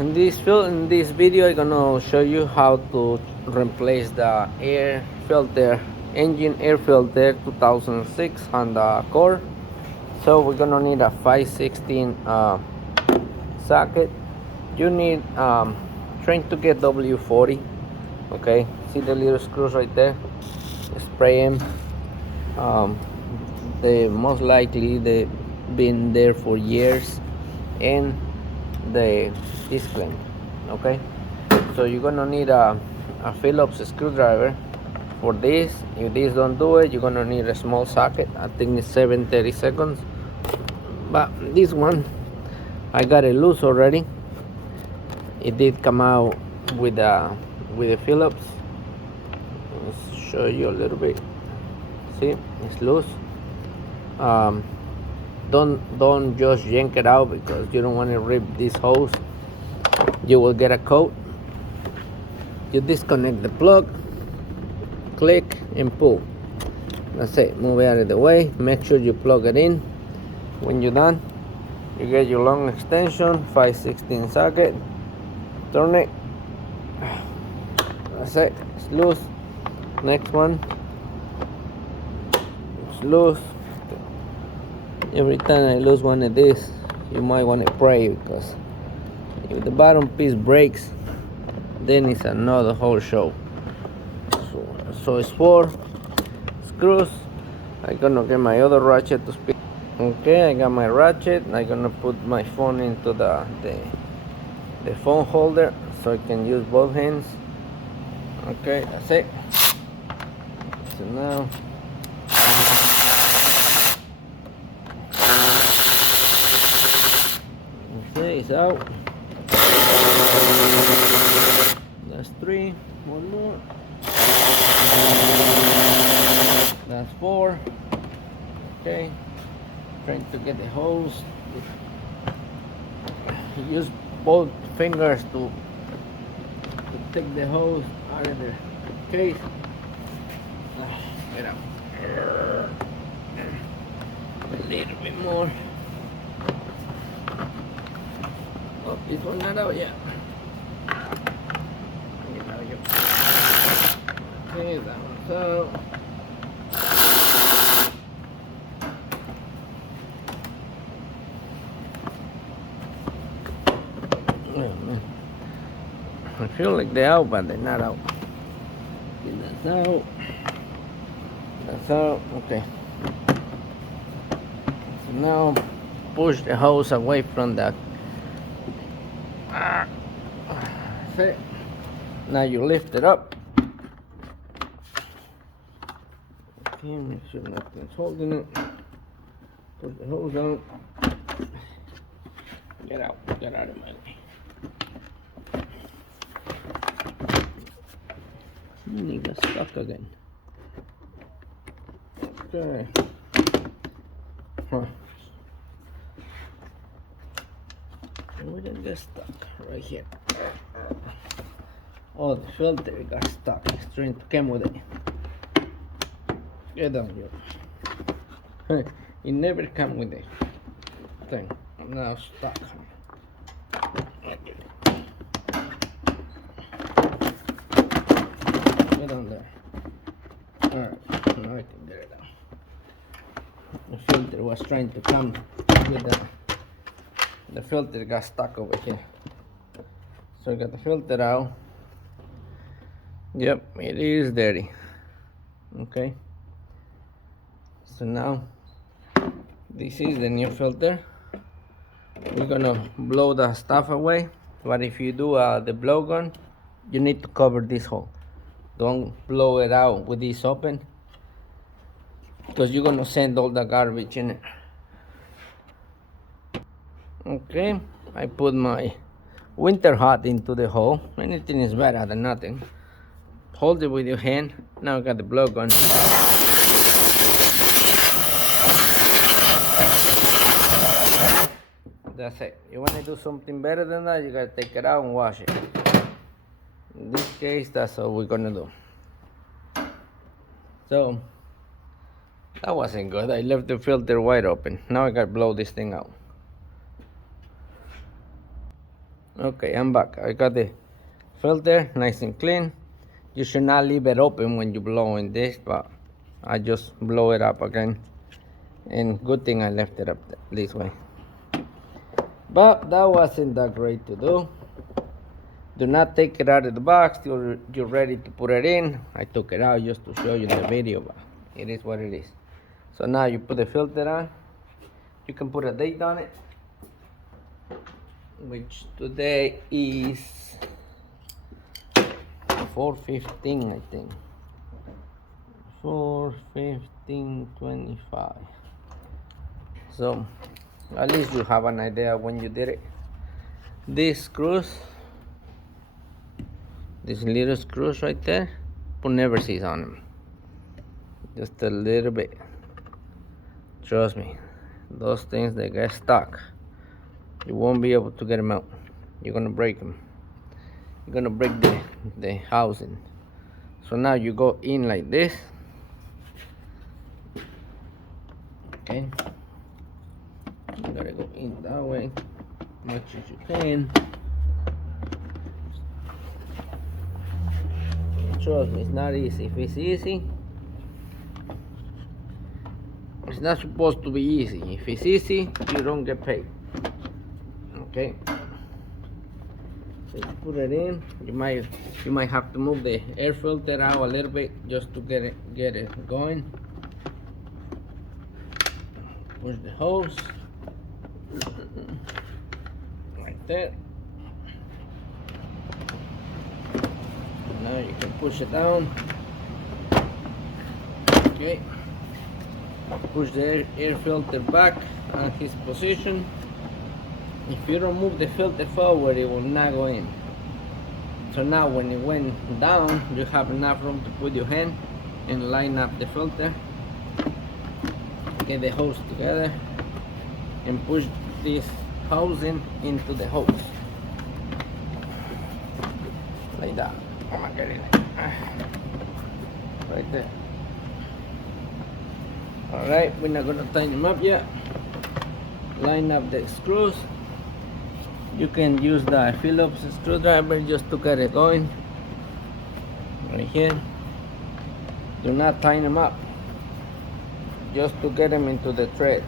In this video, I'm gonna show you how to replace the air filter, engine air filter 2006 Honda Accord. So we're gonna need a 516 socket. You need trying to get W40. Okay, see the little screws right there? Spray them. Um, they most likely they've been there for years, and the disclaim. Okay, so you're gonna need a Phillips screwdriver for this. If this don't do it, you're gonna need a small socket. I think it's 7/32, but this one I got it loose already. It did come out with a Phillips. Let's show you a little bit. See, it's loose. um, don't just yank it out because you don't want to rip this hose. You will get a coat. You disconnect the plug, click and pull. That's it. Move it out of the way. Make sure you plug it in. When you're done, you get your long extension 5/16 socket. Turn it. That's it. It's loose. Next one. It's loose. Every time I lose one of these, you might want to pray, because if the bottom piece breaks, then it's another whole show. So it's 4 screws. I'm gonna get my other ratchet to speed. Okay, I got my ratchet. I'm gonna put my phone into the phone holder so I can use both hands. Okay, that's it. So now okay, it's out. That's 3. One more. That's 4. Okay, trying to get the hose. Use both fingers to take the hose out of the case. Get out. A little bit more. Oh, this one not out yet. Okay, that one's out. Oh man, I feel like they're out, but they're not out. Okay, that's out. That's out. Okay. So now push the hose away from the. That's it. Now you lift it up. Okay, make sure nothing's holding it. Put the hose out. Get out of my way. He got stuck again. Okay. Huh. We didn't get stuck right here. Oh, the filter got stuck. It's trying to come with it. Get down here. It never come with the thing. I'm now stuck. Get on there. Alright, now I can get it out. The filter was trying to come with the filter got stuck over here. So I got the filter out. Yep, it is dirty. Okay. So now this is the new filter. We're gonna blow the stuff away, but if you do the blowgun, you need to cover this hole. Don't blow it out with this open, because you're gonna send all the garbage in it. Okay, I put my winter hot into the hole. Anything is better than nothing. Hold it with your hand. Now I got the blowgun. That's it. You want to do something better than that, you gotta take it out and wash it. In this case, that's what we're gonna do. So that wasn't good. I left the filter wide open. Now I gotta blow this thing out. Okay, I'm back. I got the filter nice and clean. You should not leave it open when you blow in this, but I just blow it up again. And good thing I left it up this way. But that wasn't that great to do. Do not take it out of the box till you're ready to put it in. I took it out just to show you the video, but it is what it is. So now you put the filter on. You can put a date on it, which today is 4/15, I think. 4/15/25. So at least you have an idea when you did it. These screws, these little screws right there, put never sees on them. Just a little bit. Trust me, those things, they get stuck. You won't be able to get them out. You're gonna break them. You're gonna break the housing. So now you go in like this. Okay, you gotta go in that way much as you can. Trust me, it's not easy. If it's easy, it's not supposed to be easy. If it's easy, you don't get paid. Okay, so you put it in. You might have to move the air filter out a little bit just to get it going. Push the hose right there. Now you can push it down. Okay, push the air filter back on his position. If you don't move the filter forward, it will not go in. So now when it went down, you have enough room to put your hand and line up the filter. Get the hose together and push this housing into the hose like that. I'm gonna get it right there. Alright, we're not gonna tighten them up yet. Line up the screws. You can use the Phillips screwdriver just to get it going right here. Do not tighten them up, just to get them into the threads.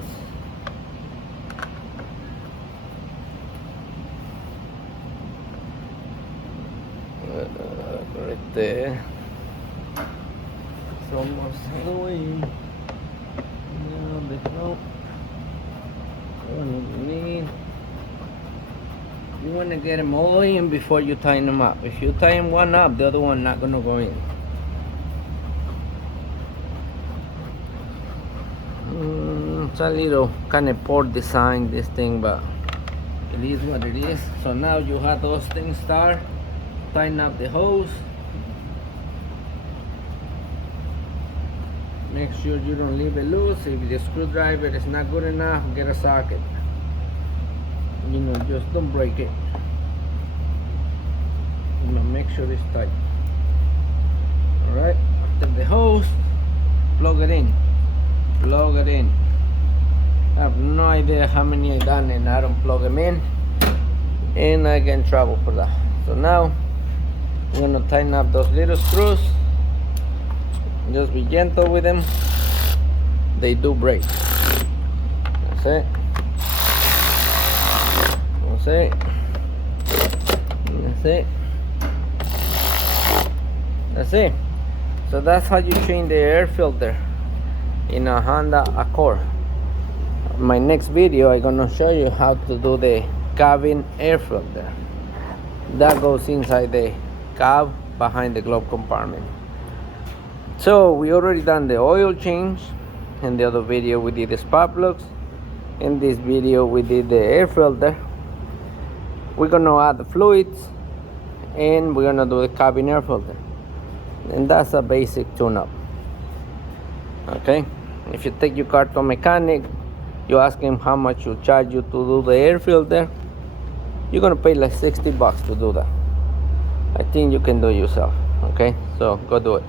Right there. It's almost going. Now the help. You want to get them all in before you tighten them up. If you tighten one up, the other one not gonna go in. It's a little kind of poor design, this thing, but it is what it is. So now you have those things start. Tighten up the hose. Make sure you don't leave it loose. If the screwdriver is not good enough, get a socket. You know, just don't break it. You know, make sure it's tight. Alright, after the hose, plug it in. Plug it in. I have no idea how many I done and I don't plug them in, and I get in trouble for that. So now I'm gonna tighten up those little screws. Just be gentle with them. They do break. That's it. That's it. That's it. That's it. So that's how you change the air filter in a Honda Accord. My next video, I'm gonna show you how to do the cabin air filter. That goes inside the cab behind the glove compartment. So we already done the oil change. In the other video we did the spark plugs. In this video we did the air filter. We're gonna add the fluids and we're gonna do the cabin air filter. And that's a basic tune-up. Okay, if you take your car to a mechanic, you ask him how much you charge you to do the air filter, you're gonna pay like $60 to do that. I think you can do it yourself. Okay, so go do it.